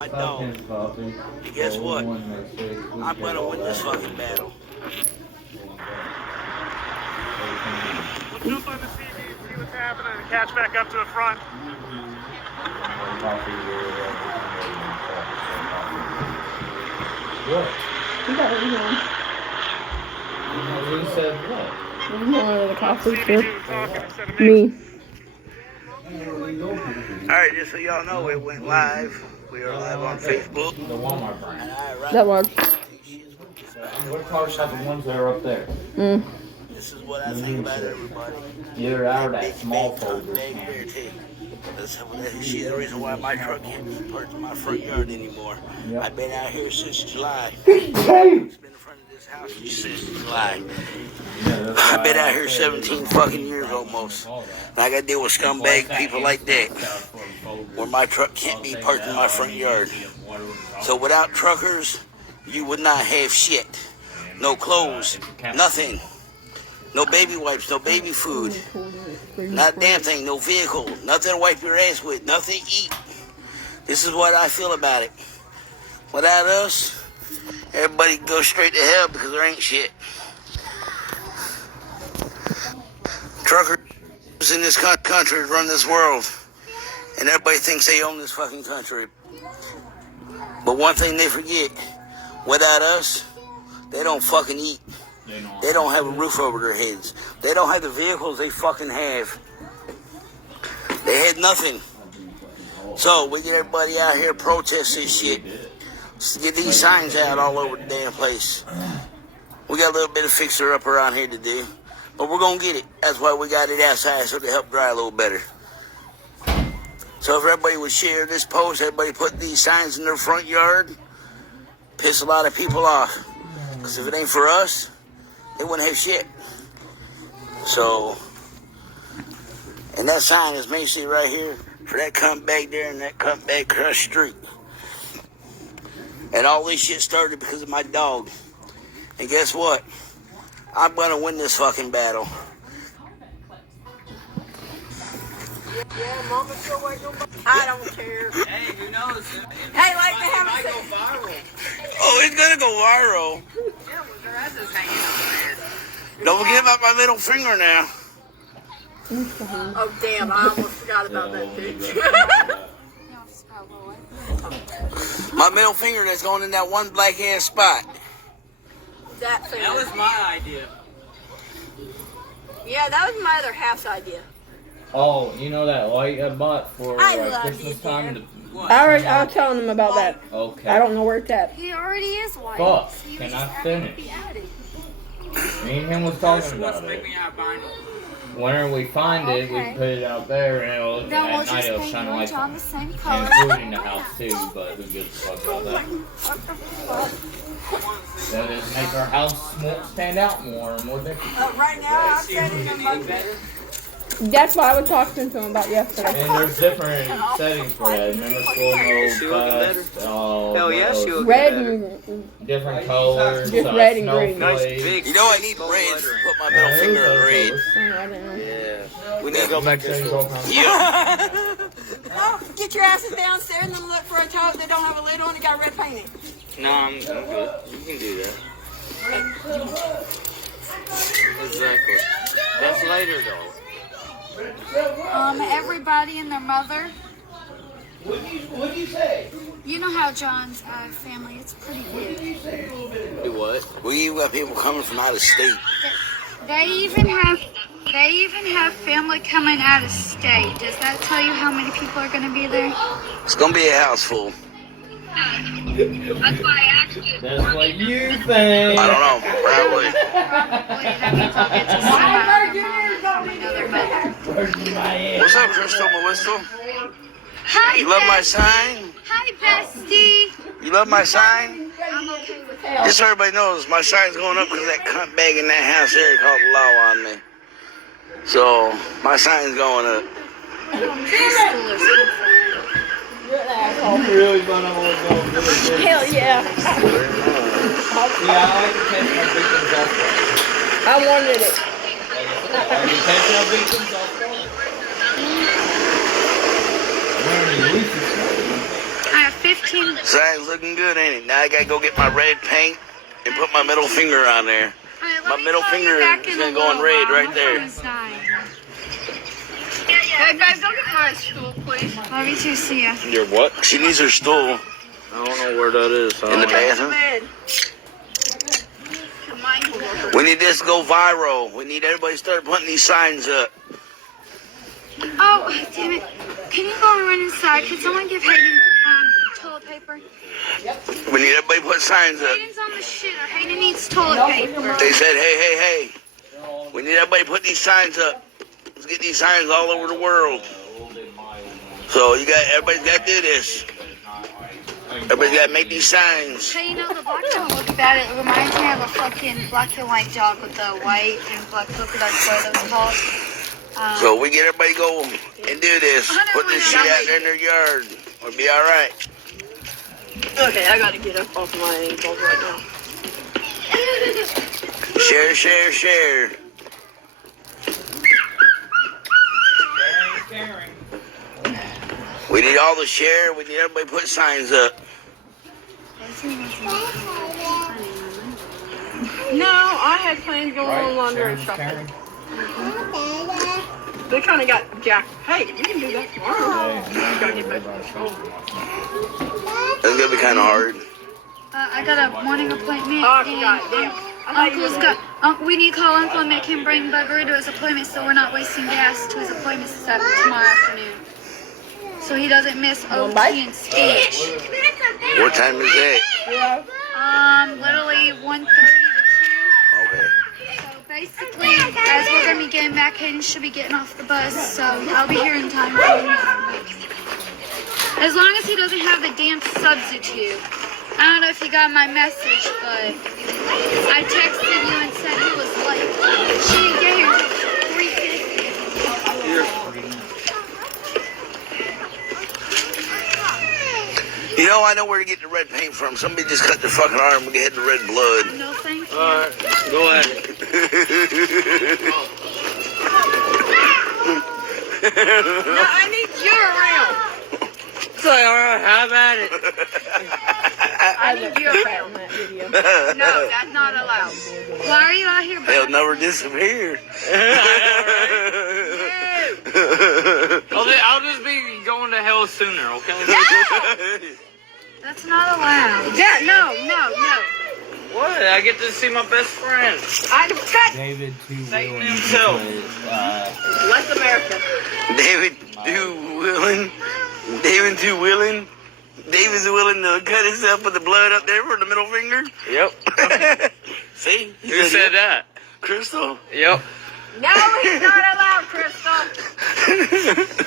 I don't. And guess what? I'm gonna win this fucking battle. We'll jump on the TV and see what's happening and catch back up to the front. What? You said what? The coffee CB too. talking instead of Me. Alright, just so y'all know, it went live. We are live on Facebook. The Walmart brand. And I That one. We're talking about the ones that are up there. Mm. This is what I think about everybody. Either out or that Big, small big, folder. big bear too. She's the reason why my truck can't be parked in my front yard anymore. Yep. I've been out here since July. It's been in front of this house since July. I've been out here 17 fucking years almost. And I gotta deal with scumbag people like that, where my truck can't be parked in my front yard. So without truckers, you would not have shit. No clothes, nothing. No baby wipes, no baby food. Not a damn thing, no vehicle, nothing to wipe your ass with, nothing to eat. This is what I feel about it. Without us, everybody goes straight to hell because there ain't shit. Truckers in this country run this world, and everybody thinks they own this fucking country. But one thing they forget, without us, they don't fucking eat. They don't have a roof over their heads. They don't have the vehicles they fucking have. They had nothing. So we get everybody out here protest this shit. Get these signs out all over the damn place. We got a little bit of fixer up around here to do. But we're gonna get it. That's why we got it outside, so to help dry a little better. So if everybody would share this post, everybody put these signs in their front yard, piss a lot of people off. Because if it ain't for us, they wouldn't have shit. So, and that sign is basically right here for that cunt back there and that cunt back across the street. And all this shit started because of my dog. And guess what? I'm gonna win this fucking battle. I don't care. Hey, who knows? Hey, like they haven't Go said. viral. Oh, it's gonna go viral. Yeah, with their asses hanging out there. Don't forget about my middle finger now. Oh damn! I almost forgot about that bitch. My middle finger that's going in that one black ass spot. That thing. That was my idea. Yeah, that was my other half's idea. Oh, you know that light I bought for I like love Christmas you, time? dear. I was telling them about that. Okay. I don't know where it's at. He already is white. Fuck, So you can just I have finish? to be added. Me and him was What's talking about make it. me out vinyl? Whenever we find it, we Okay. put it out there, and it'll, Then we'll at night just it'll paint shine yours like on the same color. including the house too. But who gives a fuck about that? That is make our house stand out more and more different. Right now, I'm See if we setting can them eat better. That's what I was talking to him about yesterday. And there's different settings for that. Remember slow She looking mode, fast, all Hell yeah, she looking Red better. and different colors, Just red and green. Nice snowflakes. big. You know I need red to put my middle finger in red. I don't know. Yeah. We need to go back to school. Yeah. Yeah. Oh, get your asses downstairs and then look for a tub that don't have a lid on it. Got red paint in. No, I'm good. You can do that. Exactly. That's later though. Everybody and their mother. What'd you say? You know how John's family, it's pretty big. Do what? Well, you got people coming from out of state. They even have family coming out of state. Does that tell you how many people are going to be there? It's gonna be a house full. That's why I asked you. That's what you think. I don't know. Probably. Probably that means I'll get to see my other mom and another mother. What's up, Crystal Melissa? Hi, You love my Bestie. sign? Hi, bestie. You love my sign? I'm okay with that. Just so everybody knows, my sign's going up because that cunt bag in that house there called the law on me. So, my sign's going up. I'm really fun on what's going on. Hell yeah. Yeah, I like to catch my victims off guard. I wanted it. Are you catching our victims off guard? I have 15 Can Sign's looking good, ain't it? Now I gotta go get my red paint and put my middle finger on there. Alright, My let me middle call you finger back is in gonna a go on little red while. right My there. phone's dying. Hey, babe, go get my stool, please. Love you too. See ya. Your what? She needs her stool I don't know where that is. in the bathroom. Bed. We need this to go viral. We need everybody to start putting these signs up. Oh, damn it. Can you go and run inside? Could someone give Hayden toilet paper? We need everybody to put signs up. Hayden's on the shitter. Hayden needs toilet paper. They said, hey. We need everybody to put these signs up. Let's get these signs all over the world. So everybody's got to do this. Everybody's got to make these signs. Hey, you know, the black don't look bad. It reminds me of a fucking black and white dog with the white and black polka dots, what it was called. So we get everybody to go and do this. Put this shit out there in their yard. We'll be all right. Okay, I gotta get up off my ankles right now. Share. We need all the share. We need everybody to put signs up. No, I had plans going on laundry and shopping. They kind of got jacked. Hey, you can do that tomorrow. You gotta get back to school. It's going to be kind of hard. I got a morning appointment. Oh, I and, forgot. Damn. I thought you Uncle's were got. We need to call Uncle and make him bring Buggery to his appointment, so we're not wasting gas to his appointment tomorrow afternoon. So he doesn't miss OT and speech. What time is that? Literally 1:30 to 2. Okay. So basically, as we're gonna be getting back, Hayden should be getting off the bus, so I'll be here in time for him. As long as he doesn't have the damn substitute. I don't know if you got my message, but I texted you and said he was late. She didn't get here until 3:50. You know, I know where to get the red paint from. Somebody just cut their fucking arm and get the red blood. No, thank you. Alright, go ahead. No, I need you around. It's like, alright, have at it. I need you around that video. No, that's not allowed. Why are you out here? They'll never disappear. I'll just be going to hell sooner, okay? That's not allowed. Yeah, no. What? I get to see my best friend. I cut. David T. Satan Willen. himself. Bless America. David too willing. David's willing to cut himself with the blood up there for the middle finger. Yep. See? Who said that? Crystal? Yep. No, he's not allowed, Crystal.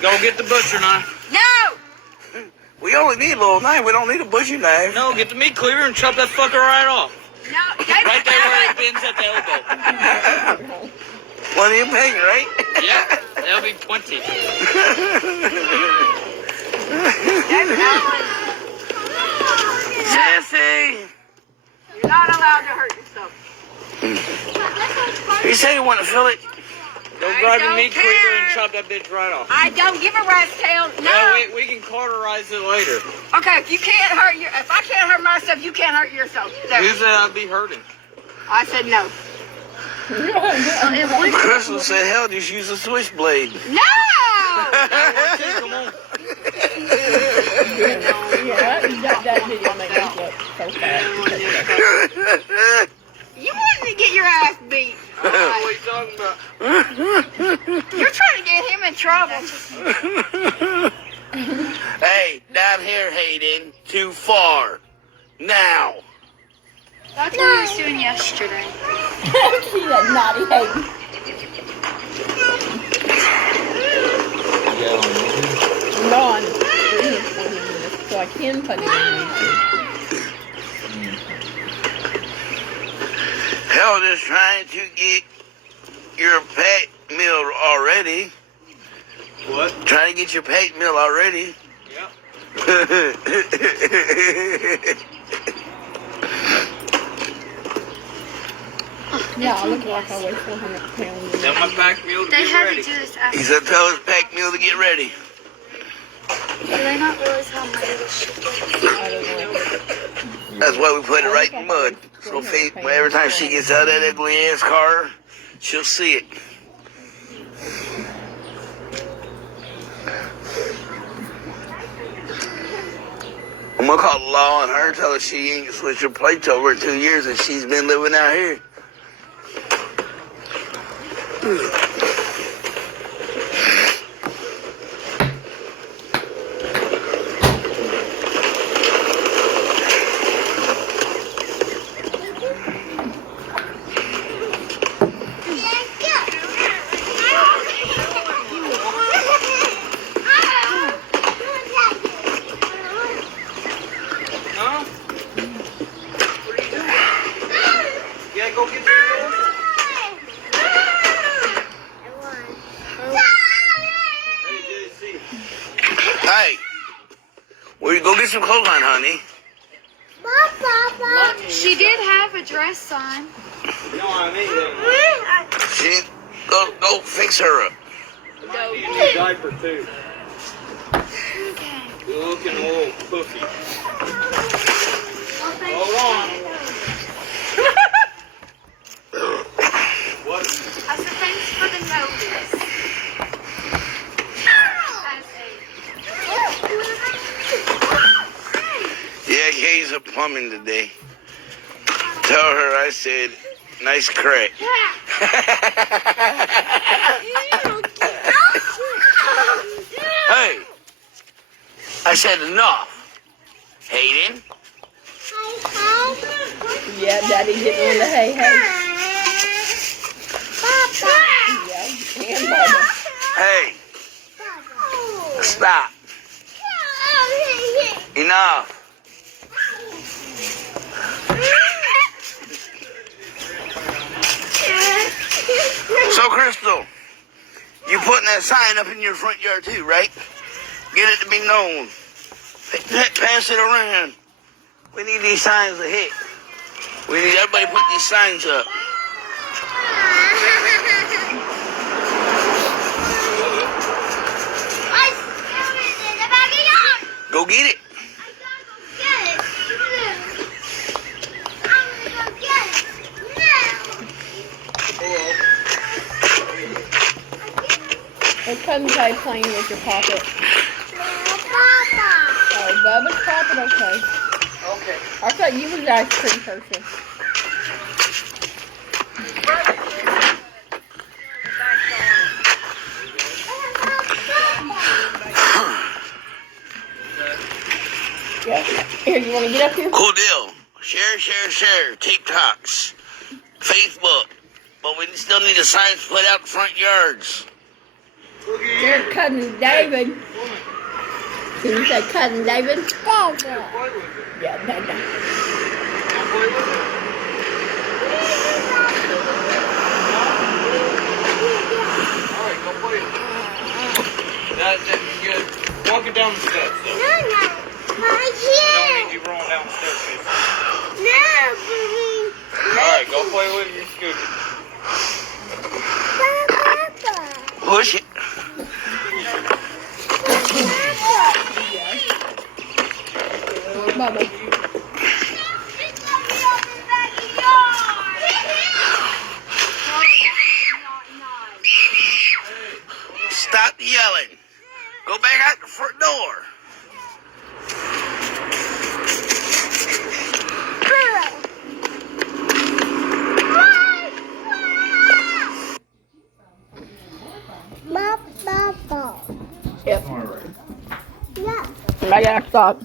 Go get the butcher knife. No. We only need a little knife. We don't need a butcher knife. No, get the meat cleaver and chop that fucker right off. No. Right there where it bends at the elbow. One of you paying, right? Yeah, that'll be 20. Jesse! You're not allowed to hurt yourself. You say you want to fill it? Go I grab the don't meat care. cleaver and chop that bitch right off. I don't give a rat's tail. No. Yeah, we can cauterize it later. Okay, if I can't hurt myself, you can't hurt yourself. There. Who said I'd be hurting? I said no. Crystal said, hell, just use a switchblade. No. Come on. That video made me look so fat. You wanted to get your ass beat. What are you talking about? You're trying to get him in trouble. Hey, down here, Hayden. Too far. Now. That's what we were doing yesterday. See that naughty Hayden. No, I'm streaming for him, so I can put it in YouTube. Hell, just trying to get your pack meal already. What? Trying to get your pack meal already. Yep. Yeah, I look like I weigh 400 pounds. Is that my pack meal to They get had ready? to do this after. He said, tell his pack meal to get ready. Do they not realize how much this shit is? That's why we put it right in mud. So every time she gets out of that ugly ass car, she'll see it. I'm gonna call the law on her, tell her she ain't switched her plates over in 2 years and she's been living out here. Huh? What are you doing? You gotta go get your door. Hey, JC. Hey, well, you go get some clothes on, honey. She did have a dress on. You know what I mean? She go fix her up. You need a new diaper too. You're looking a little puffy. Hold on. What? I said thanks for the notice. Yeah, Kay's up plumbing today. Tell her I said, nice crack. Hey, I said enough. Hayden. Yeah, Daddy getting on the hay hay. Yeah, and Bubba. Hey, stop. Enough. So, Crystal, you putting that sign up in your front yard too, right? Get it to be known. Pass it around. We need these signs to hit. We need everybody to put these signs up. Go get it. What cousin's I playing with your poppet? Oh, Bubba's poppet? Okay. Okay. I thought you was the ice cream person. Yeah. Here, you want to get up here? Cool deal. Share. TikToks. Facebook. But we still need the signs put out in front yards. There's cousin David. Can you say cousin David? Yeah, Dada. Alright, go play. That's good. Walking down the steps, though. Don't need you rolling down the staircase. Alright, go play with your scooter. Push it. Bubba. Stop yelling. Go back out the front door. Yep. I gotta stop.